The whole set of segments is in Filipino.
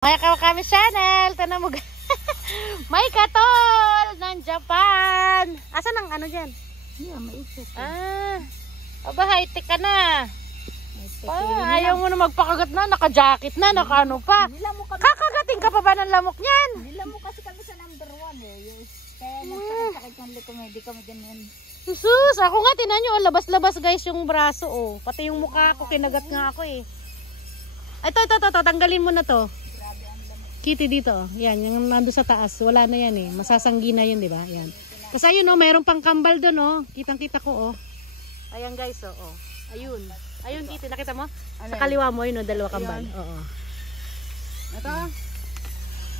Mga Kawakami Channel, tanong mo. May katol ng Japan. Asan ang ano dyan? Yeah, maisip. Aba, high-tech ka na. Ayaw mo na magpakagat na, naka-jacket na, naka-ano pa. Kakagating ka pa ba ng lamok niyan? Nilamok kasi kami sa number 1 eh. Kaya nagkakit ng likomedi kami ganyan. Sus, ako nga, tinan nyo, labas-labas guys yung braso, oh. Pati yung mukha ko, kinagat nga ako eh. Ito, tanggalin mo na to. Kitty dito, oh. Yan, yung nando sa taas, wala na yan eh. Masasanggi na yun, di ba? Yan. Tapos ayun, oh, mayroong pang kambal doon, oh. Kitang-kita ko, oh. Ayan guys, oh. Ayun. Ayun, Kitty, nakita mo? Sa kaliwa mo, yun, oh, dalawa kambal. Oo. Ito?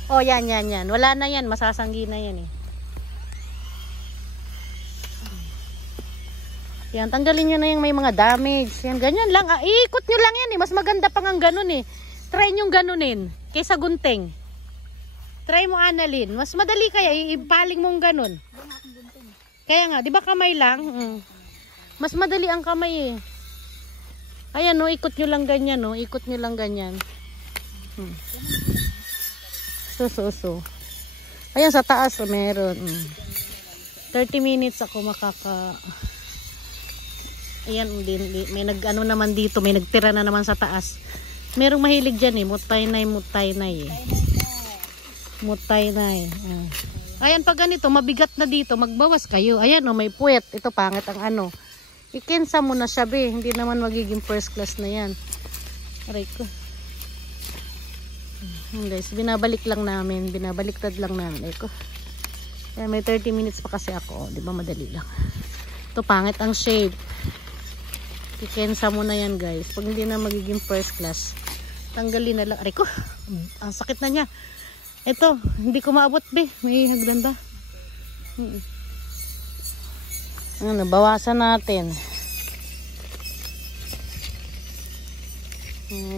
Oh, yan. Wala na yan, masasanggi na yan eh. Yan, tanggalin nyo na yung may mga damage. Yan, ganyan lang. Iikot nyo lang yan eh. Mas maganda pang ang ganun eh. Try nyo ganunin. Kaysa gunting. Try mo, Annalyn. Mas madali kaya. Ipaling mong ganun. Kaya nga, di ba kamay lang? Mas madali ang kamay eh. Ayan no, ikot nyo lang ganyan no. Ikot nyo lang ganyan. So. Ayan, sa taas oh, meron. 30 minutes ako makaka... Ayan, may nag-ano naman dito, may nagtira na naman sa taas. Merong mahilig dyan eh, mutay-nay eh. Mutay-nay. Ayan, pag ganito, mabigat na dito, magbawas kayo. Ayan oh, may puwet. Ito, pangit ang ano. Ikensa mo na siya, be. Hindi naman magiging first class na yan. Aray ko. Guys, binabalik lang namin. Binabaliktad lang namin. Aray ko. Ayan, may 30 minutes pa kasi ako. Oh, di ba madali lang. Ito, pangit ang shape. Ikensa mo na yan guys. Pag hindi na magiging first class, tanggalin na lang. Aray ko, ang sakit na niya. Ito, hindi ko maabot be. May hagdanda. Ano, bawasan natin.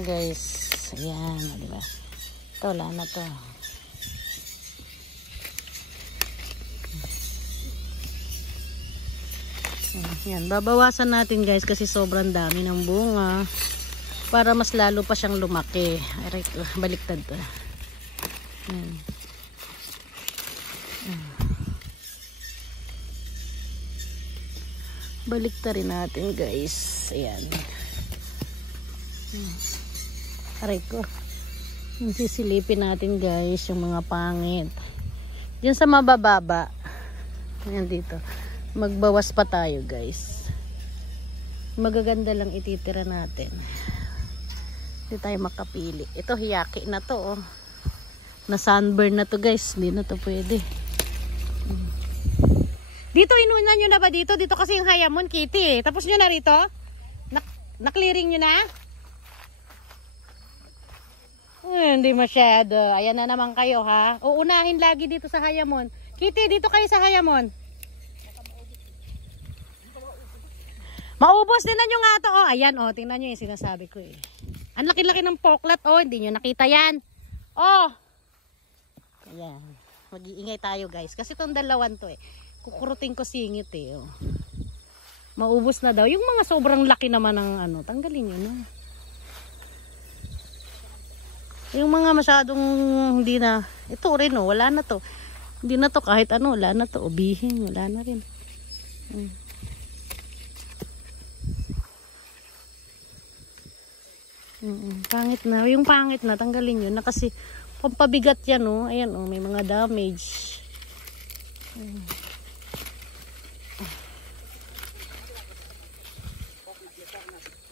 Guys, ayan, diba? Ito, wala na to. Yan, babawasan natin guys kasi sobrang dami ng bunga para mas lalo pa siyang lumaki. Aray, baliktad to. Baliktad rin natin guys. Ayan. Aray ko. Sisilipin natin guys yung mga pangit. Diyan sa mabababa. Ayan dito. Magbawas pa tayo guys. Magaganda lang ititira natin. Hindi tayo makapili. Ito hiyaki na to oh. Na sunburn na to guys. Hindi na to pwede. Dito inunan nyo na ba dito? Dito kasi yung hayamon Kitty eh. Tapos nyo na rito? Na-clearing nyo na? Hindi masyado. Ayan na naman kayo ha. Uunahin lagi dito sa hayamon. Kitty, dito kayo sa hayamon. Maubos din na nyo nga to. Oh, ayan, oh, tingnan nyo yung sinasabi ko eh. Ang laki-laki ng poklat. Oh, hindi nyo nakita yan. Oh. Ayan. Mag-iingay tayo guys. Kasi itong dalawan to eh. Kukurutin ko singit eh. Oh. Maubos na daw. Yung mga sobrang laki naman ng ano, tanggalin nyo na. Yung mga masyadong hindi na. Ito rin oh, wala na to. Hindi na to kahit ano, wala na to. Ubihin, wala na rin. Pangit na. Yung pangit na, tanggalin yun na kasi pampabigat yan oh. Ayan oh, may mga damage.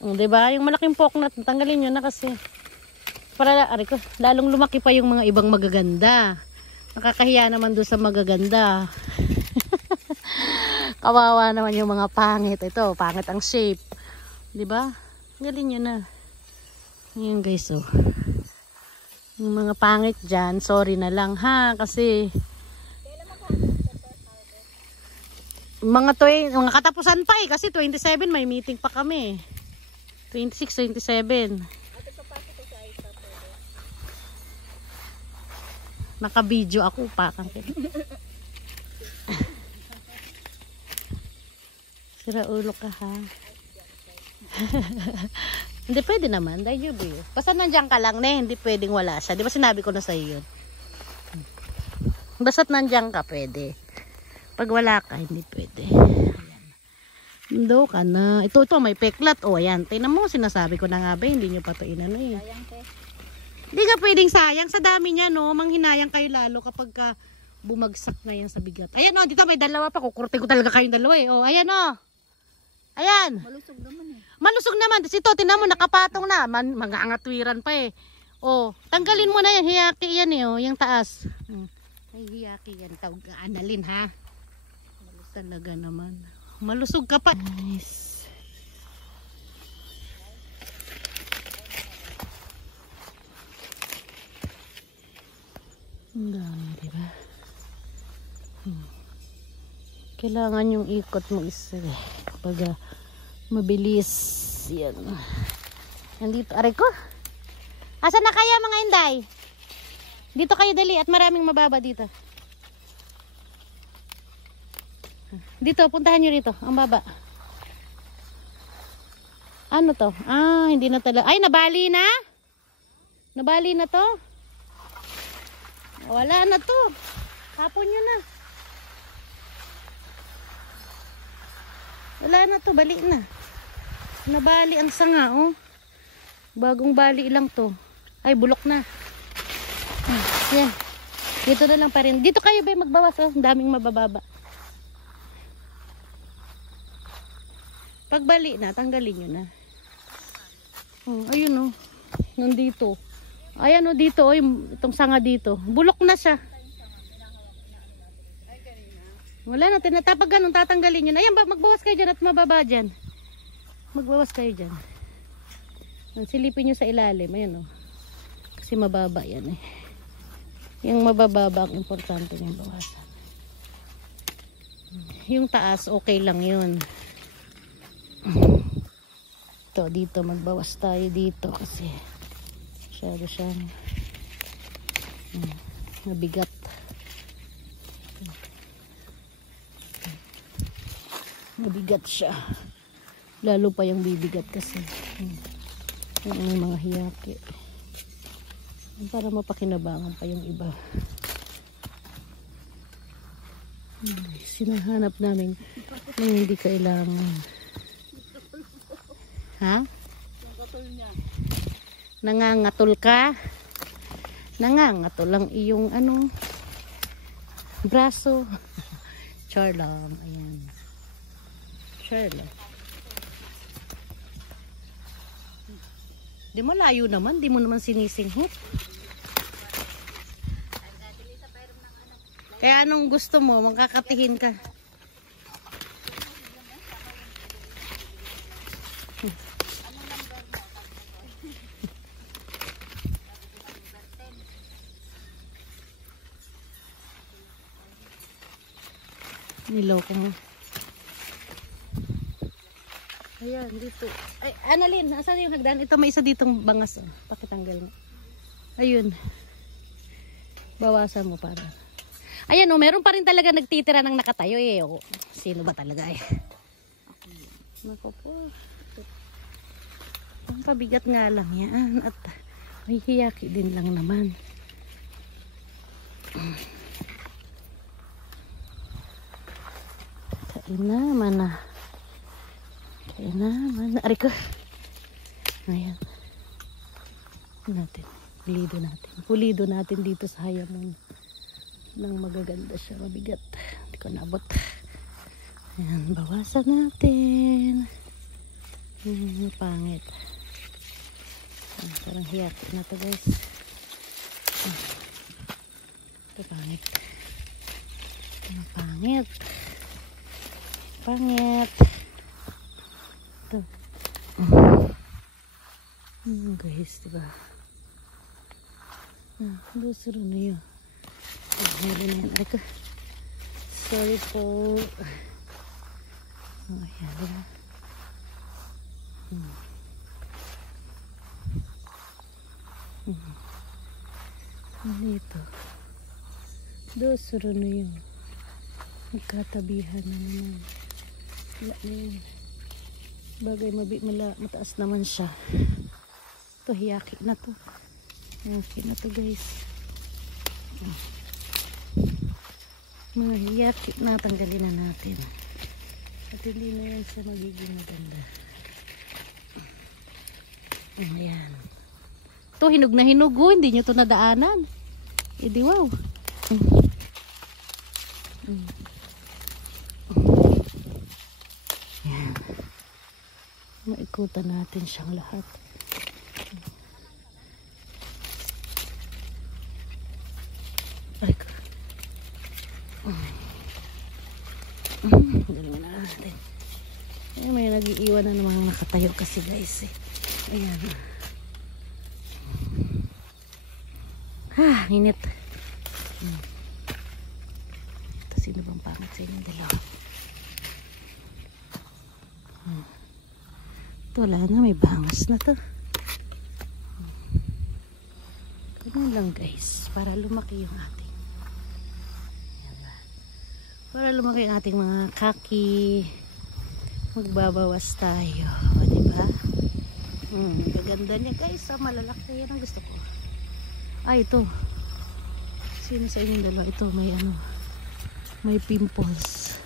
Diba? Yung malaking poknat, tanggalin yun na kasi para ko, lalong lumaki pa yung mga ibang magaganda. Nakakahiya naman doon sa magaganda. Kawawa naman yung mga pangit. Ito, pangit ang shape. Diba? Tanggalin nyo na. Ayan guys oh. Yung mga pangit dyan, sorry na lang ha. Kasi mga katapusan pa eh. Kasi 27 may meeting pa kami. 26, 27. Naka-video ako pa. Sira ulo ka ha. Hindi pwede naman. Dahil yun. Basta nandiyan ka lang, ne. Hindi pwedeng wala siya. Di ba sinabi ko na sa'yo yun? Basta't nandiyan ka, pwede. Pag wala ka, hindi pwede. Ayan. Do ka na. Ito, may peklat. O, ayan. Tingnan mo, sinasabi ko na nga ba, hindi nyo pa ito inano eh. Sayang te. Hindi ka pwedeng sayang. Sa dami niya, no? Manghinayang kayo lalo kapag ka bumagsak na yan sa bigat. Ayan, o. Dito may dalawa pa. Kukurte ko talaga kayong dalawa eh. O, ayan, o. Ayan. Malusog naman eh. Malusog naman. Tapos ito, tinan mo, nakapatong na. Mag-aangatwiran pa eh. O, tanggalin mo na yan. Hiyaki yan eh, o. Yung taas. Ay, hiyaki yan. Analin, ha? Talaga naman. Malusog ka pa. Nice. Ang dami, diba? Kailangan yung ikot mo isa pag mabilis. Yan. Nandito, aray ko. Asa na kaya mga inday? Dito kayo dali at maraming mababa dito. Dito, puntahan nyo rito. Ang baba. Ano to? Ah, hindi na talaga. Ay, nabali na? Nabali na to? Wala na to. Hapon nyo na. Wala na to, bali na. Nabali ang sanga, oh. Bagong bali lang to. Ay, bulok na. Yan. Dito na lang pa rin. Dito kayo ba magbawas, oh. Ang daming mabababa. Pag bali na, tanggalin nyo na. Oh, ayun, oh. Nandito. Ayan, oh, dito, oh. Itong sanga dito. Bulok na siya. Wala na, tinatapag ganun, tatanggalin nyo na. Ayan, magbawas kayo dyan at mababa dyan. Magbawas kayo dyan. Silipin nyo sa ilalim. Ayan, oh. Kasi mababa yan, eh. Yung mabababa, ang importante yung bawasan. Yung taas, okay lang yun. Ito, dito, magbawas tayo dito kasi masyado siyang mabigat. Mabigat siya. Lalo pa yung bibigat kasi. Yung mga hiyaki. Para mapakinabangan pa yung iba. Sinahanap namin yung hindi kailangan. Ha? Nangangatol ka? Nangangatol lang iyong ano braso. Char lang. Ayan. Di mo layo naman, di mo naman sinisinghot. Kaya anong gusto mo, magkakatihin ka. Niloko mo. Ayan, dito. Ay, Annalyn, asan yung hagdan? Ito, may isa ditong bangas. Oh. Pakitanggal mo. Ayun. Bawasan mo para. Ayan, oh, meron pa rin talaga nagtitira ng nakatayo eh. Oh. Sino ba talaga eh? Naku po. Ang pabigat nga lang yan. At may hiyaki din lang naman. Kain naman na. Kain naman na. Ari ko. Ayan. Natin. Pulido natin dito sa hayamon. Nang magaganda siya. Mabigat. Hindi ko naabot. Ayan. Bawasan natin. Pangit. Ayan, parang hiyaki na to guys. Ito pangit. Ito pangit. Pangit. Ito. Guys, diba? Lusuro na yun. Sorry po. Oh, yan, diba? Dito. Lusuro na yun. Magkatabihan na naman. Wala na yun. Bagay mataas naman siya. Ito, hiyaki na to. Hiyaki na to guys. Mga hiyaki na, tanggalin na natin. At hindi na yan siya magiging maganda. Ayan. Ito, hinog na hinog. Hindi nyo ito nadaanan. Di wow. Ayan. Maikutan natin siyang lahat. Ay ko. Galing na natin. Ay, may nag-iiwan na namang nakatayo kasi guys eh. Ayan. Init. Ito, sino bang pangit sa inyong dalawa? Ito, wala na. May bangas na to. Ganun lang guys. Para lumaki yung ating. Para lumaki ang ating mga kaki. Magbabawas tayo. O, diba? Gaganda niya guys. Malalaki yan ang gusto ko. Ay, ito. Sino sa inyong dalawa? Ito, may pimples.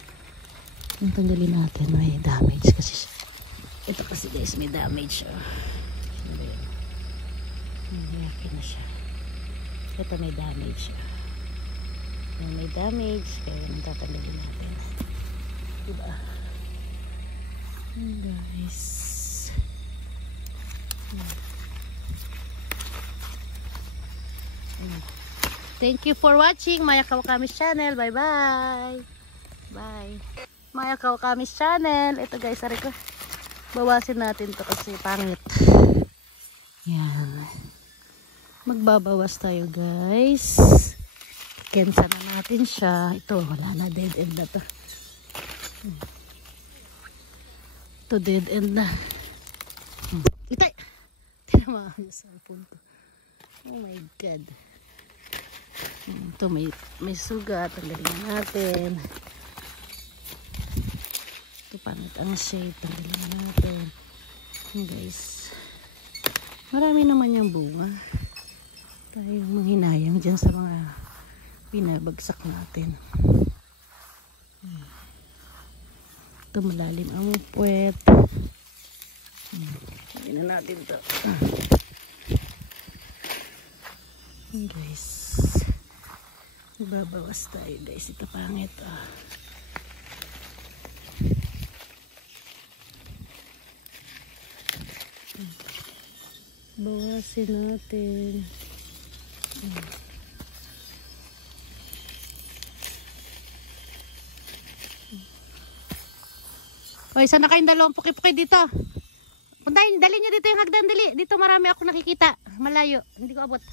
Ang tanggalin natin. May damage kasi siya. Ito kasi guys, may damage. Malaki na siya. Ito may damage. May damage. Kaya yung tatanggalin natin. Diba? Guys. Thank you for watching Maya Kawakamis channel. Bye bye. Bye. Maya Kawakamis channel. Ito guys, sorry ko. Bawasin natin to kasi pangit. Yan. Magbabawas tayo guys. Kensa na natin siya. Ito, wala na, dead end na to. Ito, dead end na. Itay! Tinamaan sa punto. Oh my god. Ito, may sugat. Tanggalin natin. Ito, pangit ang shape. Tanggalin natin. Guys. Marami naman yung bunga. Tayo manghinayang dyan sa mga pinabagsak natin. Ito, malalim ang puwet. Tignan natin ito. Guys. Babawas tayo guys. Ito pangit. Bawasin natin. Oy, sana kayong dalawang puki-puki dito. Puntahin, dali nyo dito yung hagdan, dali. Dito marami ako nakikita. Malayo. Hindi ko abot.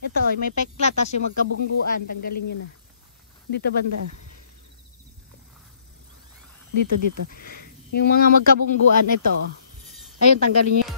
Ito, oy, may pekla. Tapos yung magkabungguan. Tanggalin nyo na. Dito banda. Dito. Yung mga magkabungguan, ito. Ayun, tanggalin nyo.